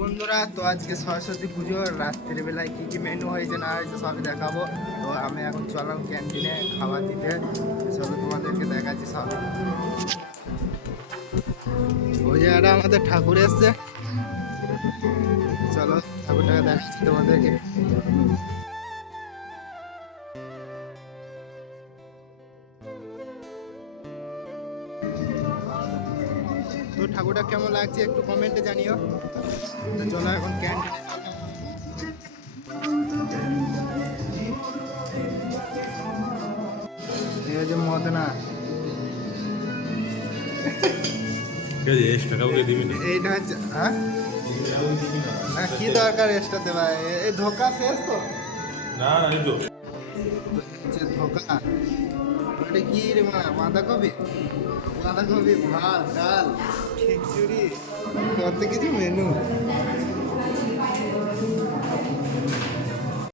বন্ধুরা, তো আজকে সরস্বতী পুজোর রাত্রির বেলায় কি কি মেনু হয়েছে না হয়েছে সবই দেখাবো। তো আমি এখন চলাম ক্যান্টিনে খাবার দিতে, চলো তোমাদেরকে দেখাচ্ছি সব। ওই জায়গাটা আমাদের ঠাকুর এসছে, চলো ঠাকুরটাকে দেখাচ্ছি তোমাদেরকে। তো ঠাকুরটা কেমন লাগছে একটু কমেন্টে জানিও। তো চলো এখন ক্যান্টিনে এই যে মদনা, এইটা হচ্ছে হ্যাঁ কি দরকার এক্সট্রা দেওয়া, এই ধোকা শেষ তো হচ্ছে ধোকা। ওটা কি রে বাঁধাকপি, বাঁধাকপি ভাত ডাল খিচুড়ি কত কিছু মেনু।